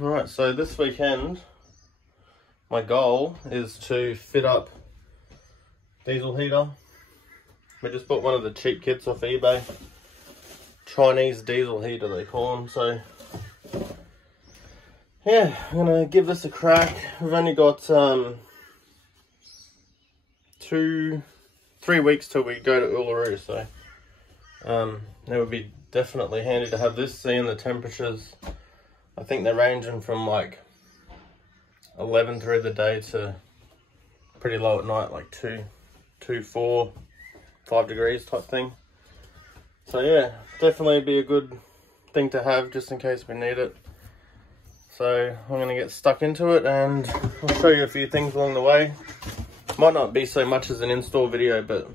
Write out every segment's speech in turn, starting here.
Alright, so this weekend my goal is to fit up diesel heater. We just bought one of the cheap kits off eBay. Chinese diesel heater they call them. So yeah, I'm gonna give this a crack. We've only got 3 weeks till we go to Uluru, so it would be definitely handy to have this, seeing the temperatures. I think they're ranging from like 11 through the day to pretty low at night, like 2, 4, 5 degrees type thing. So yeah, definitely be a good thing to have just in case we need it. So I'm gonna get stuck into it and I'll show you a few things along the way. Might not be so much as an install video, but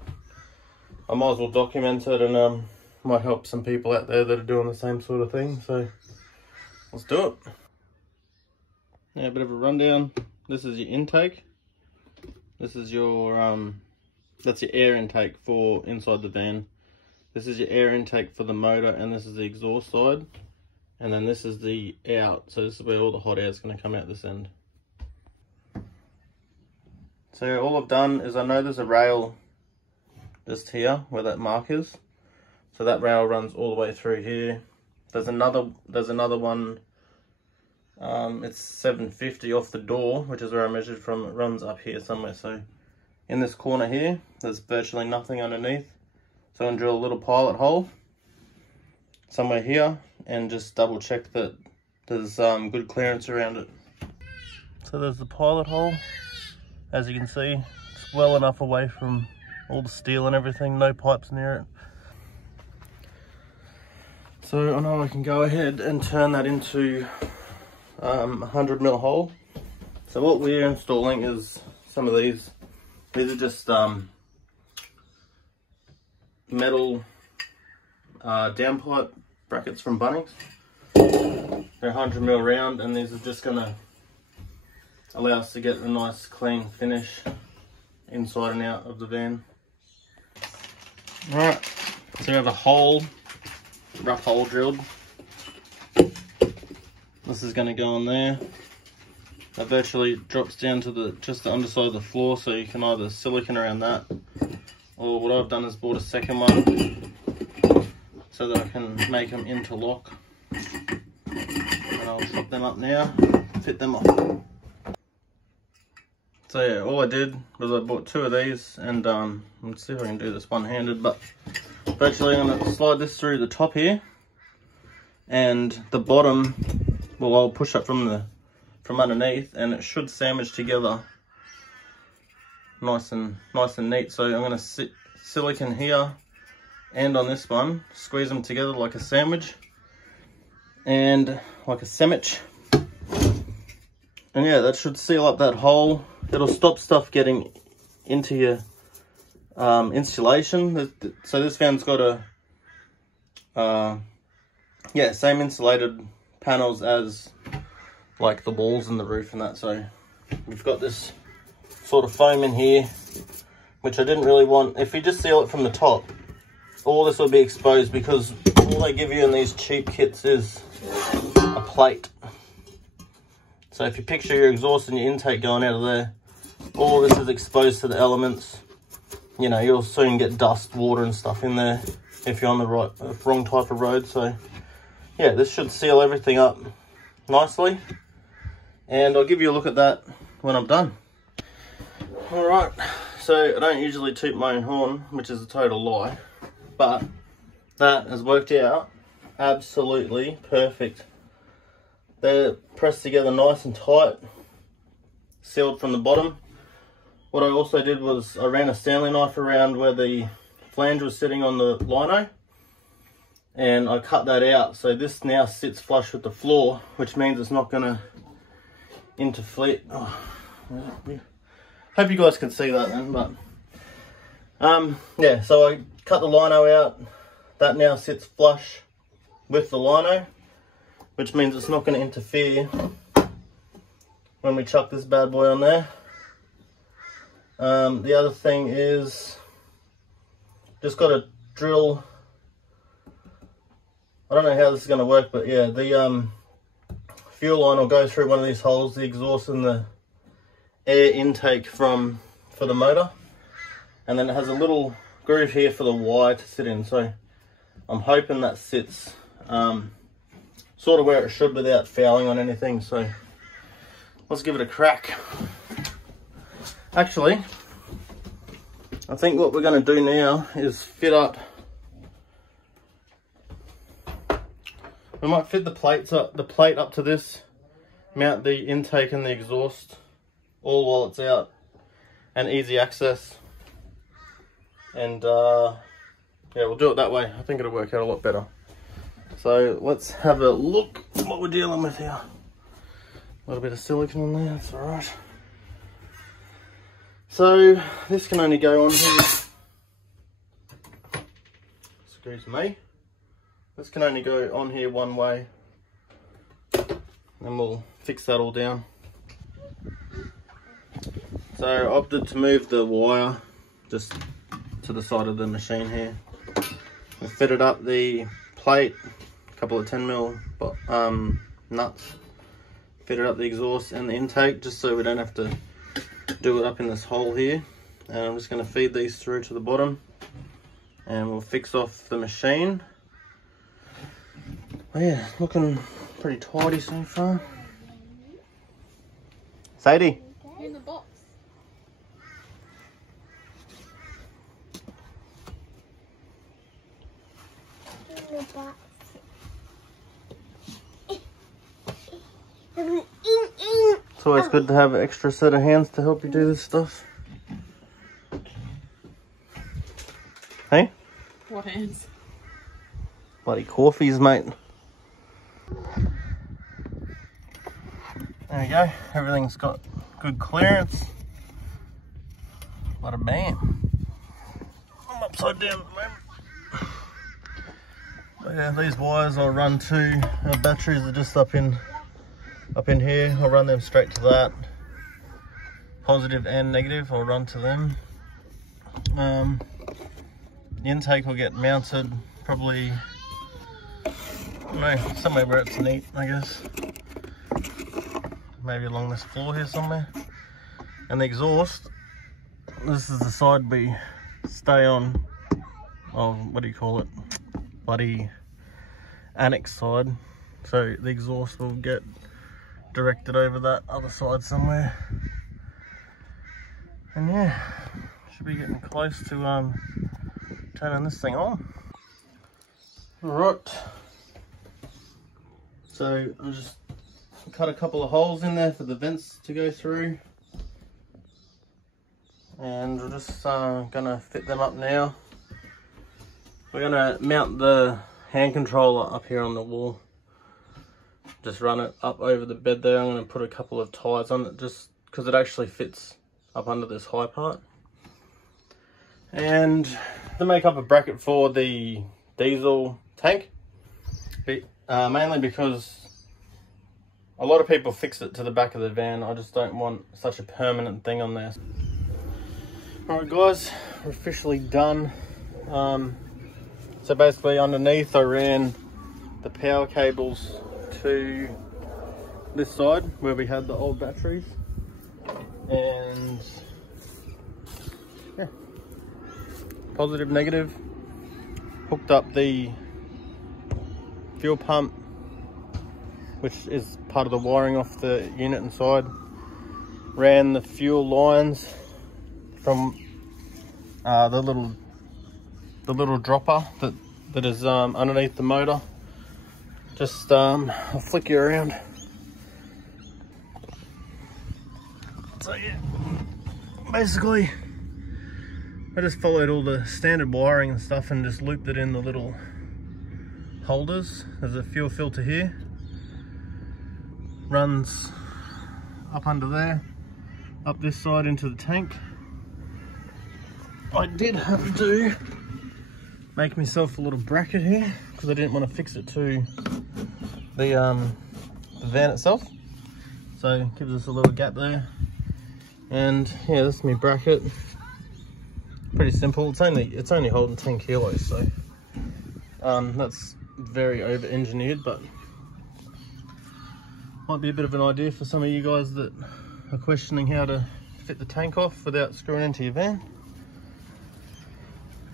I might as well document it, and might help some people out there that are doing the same sort of thing. So let's do it. Yeah, a bit of a rundown. This is your intake. This is your that's your air intake for inside the van. This is your air intake for the motor, and this is the exhaust side. And then this is the out. So this is where all the hot air is going to come out this end. So all I've done is, I know there's a rail just here where that mark is. So that rail runs all the way through here. There's another one. It's 750 off the door, which is where I measured from. It runs up here somewhere. So in this corner here, there's virtually nothing underneath. So I'm going to drill a little pilot hole somewhere here and just double check that there's good clearance around it. So there's the pilot hole. As you can see, it's well enough away from all the steel and everything, no pipes near it. So I know I can go ahead and turn that into a 100mm hole. So what we're installing is some of these. These are just metal downpipe brackets from Bunnings. They're 100mm round, and these are just gonna allow us to get a nice clean finish inside and out of the van. Alright, so we have a hole, rough hole drilled. This is going to go on there. That virtually drops down to just the underside of the floor, so you can either silicone around that, or what I've done is bought a second one so that I can make them interlock. And I'll chop them up now, fit them off. So yeah, all I did was I bought 2 of these, and let's see if I can do this one-handed, but virtually I'm going to slide this through the top here, and the bottom, well, I'll push up from underneath, and it should sandwich together nice and neat. So I'm going to silicone here and on this one, squeeze them together like a sandwich and like a sandwich. And yeah, that should seal up that hole. It'll stop stuff getting into your insulation. So this van's got a same insulated panels as like the walls and the roof and that. So we've got this sort of foam in here, which I didn't really want. If you just seal it from the top, all this will be exposed, because all they give you in these cheap kits is a plate. So if you picture your exhaust and your intake going out of there, all this is exposed to the elements. You know, you'll soon get dust, water and stuff in there if you're on the wrong type of road. So yeah, this should seal everything up nicely, and I'll give you a look at that when I'm done. Alright, so I don't usually toot my own horn, which is a total lie, but that has worked out absolutely perfect. They're pressed together nice and tight, sealed from the bottom. What I also did was I ran a Stanley knife around where the flange was sitting on the lino, and I cut that out. So this now sits flush with the floor, which means it's not going to interfere. Oh, hope you guys can see that then, but yeah, so I cut the lino out. That now sits flush with the lino, which means it's not going to interfere when we chuck this bad boy on there. The other thing is just got to drill. I don't know how this is going to work, but yeah, the fuel line will go through one of these holes, the exhaust and the air intake for the motor. And then it has a little groove here for the wire to sit in. So I'm hoping that sits sort of where it should without fouling on anything. So let's give it a crack. Actually, I think what we're going to do now is fit up. We might fit the plate up to this, mount the intake and the exhaust all while it's out, and easy access. And yeah, we'll do it that way. I think it'll work out a lot better. So let's have a look at what we're dealing with here. A little bit of silicone on there, that's alright. So this can only go on here. Excuse me. This can only go on here one way. And we'll fix that all down. So I opted to move the wire just to the side of the machine here. We fitted up the plate, a couple of 10mm nuts. Fitted up the exhaust and the intake just so we don't have to do it up in this hole here. And I'm just going to feed these through to the bottom and we'll fix off the machine. Oh yeah, looking pretty tidy so far. Sadie? In the box. In the box. It's always good to have an extra set of hands to help you do this stuff. Hey? What hands? Bloody coffees, mate. There we go. Everything's got good clearance. Bada bam. I'm upside down at the moment. But yeah, these wires I'll run to. Our batteries are just up in here. I'll run them straight to that. Positive and negative, I'll run to them. The intake will get mounted probably, I don't know, somewhere where it's neat, I guess. Maybe along this floor here somewhere. And the exhaust, this is the side we stay on. Oh, what do you call it? Bloody annex side. So the exhaust will get directed over that other side somewhere. And yeah, should be getting close to turning this thing on. Alright. So I'll just cut a couple of holes in there for the vents to go through, and we're just gonna fit them up now. We're gonna mount the hand controller up here on the wall, just run it up over the bed there. I'm gonna put a couple of ties on it just because it actually fits up under this high part, and to make up a bracket for the diesel tank, mainly because a lot of people fix it to the back of the van. I just don't want such a permanent thing on there. Alright guys, we're officially done. So basically underneath I ran the power cables to this side where we had the old batteries. And yeah, positive, negative. Hooked up the fuel pump, which is part of the wiring off the unit inside. Ran the fuel lines from the little dropper that is underneath the motor. Just I'll flick you around. So yeah, basically I just followed all the standard wiring and stuff and just looped it in the little holders. There's a fuel filter here. Runs up under there, up this side into the tank. I did have to make myself a little bracket here because I didn't want to fix it to the van itself. So it gives us a little gap there. And yeah, this is my bracket. Pretty simple. It's only holding 10 kilos, so that's very over engineered, but Might be a bit of an idea for some of you guys that are questioning how to fit the tank off without screwing into your van.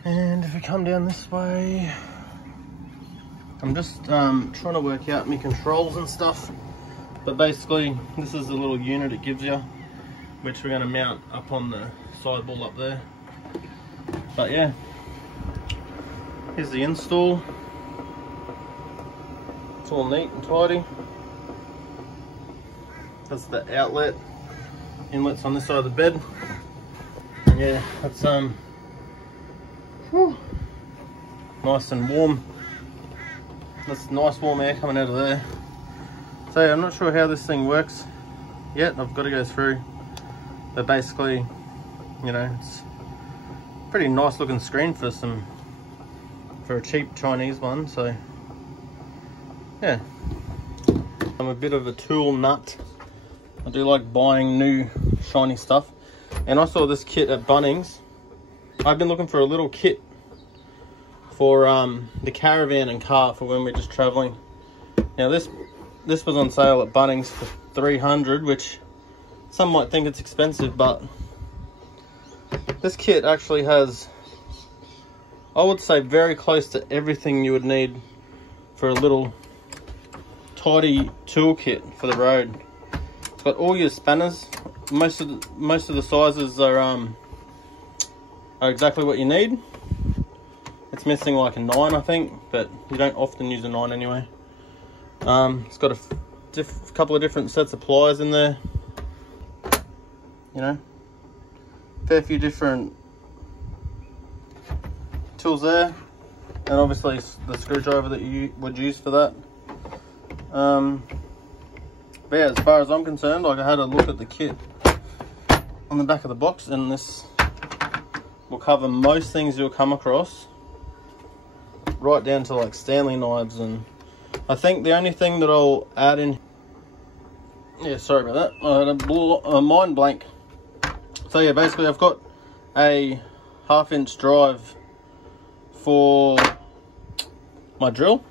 And if we come down this way, I'm just trying to work out my controls and stuff. But basically, this is the little unit it gives you, which we're going to mount up on the sidewall up there. But yeah, here's the install. It's all neat and tidy. That's the outlet. Inlet's on this side of the bed. And yeah, that's whew, nice and warm. That's nice warm air coming out of there. So yeah, I'm not sure how this thing works yet. I've got to go through. But basically, you know, it's a pretty nice looking screen for a cheap Chinese one. So yeah, I'm a bit of a tool nut. I do like buying new shiny stuff. And I saw this kit at Bunnings. I've been looking for a little kit for the caravan and car for when we're just traveling. Now this was on sale at Bunnings for $300, which some might think it's expensive, but this kit actually has, I would say, very close to everything you would need for a little tidy toolkit for the road. It's got all your spanners. Most of the sizes are exactly what you need. It's missing like a 9, I think, but you don't often use a 9 anyway. It's got a couple of different sets of pliers in there. You know, fair few different tools there, and obviously the screwdriver that you would use for that. But yeah, as far as I'm concerned, like, I had a look at the kit on the back of the box, and this will cover most things you'll come across, right down to like Stanley knives. And I think the only thing that I'll add in, yeah, sorry about that, I had a mind blank. So yeah, basically I've got a 1/2-inch drive for my drill,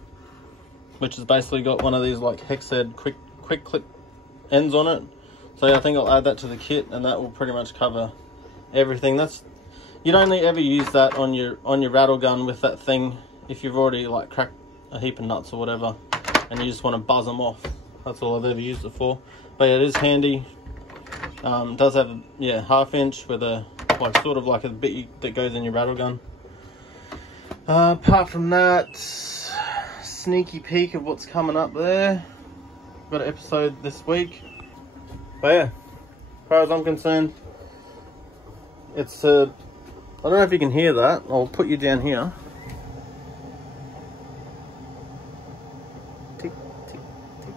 which has basically got one of these like hex head quick clip ends on it. So yeah, I think I'll add that to the kit, and that will pretty much cover everything. You'd only ever use that on your rattle gun with that thing if you've already like cracked a heap of nuts or whatever, and you just want to buzz them off. That's all I've ever used it for. But yeah, it is handy. It does have a 1/2-inch with a sort of like a bit that goes in your rattle gun. Apart from that, sneaky peek of what's coming up there. Got an episode this week. But yeah, as far as I'm concerned, it's I don't know if you can hear that. I'll put you down here. Tick, tick, tick.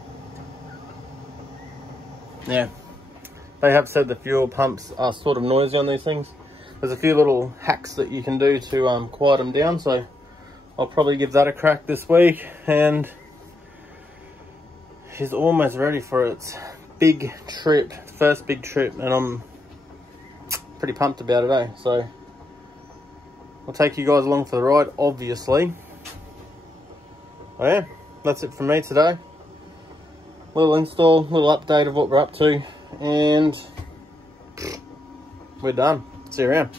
Yeah, they have said the fuel pumps are sort of noisy on these things. There's a few little hacks that you can do to quiet them down, so I'll probably give that a crack this week. And she's almost ready for its big trip, first big trip, and I'm pretty pumped about it, eh? So I'll take you guys along for the ride, obviously. Oh yeah, that's it from me today. Little install, little update of what we're up to, and we're done. See you around.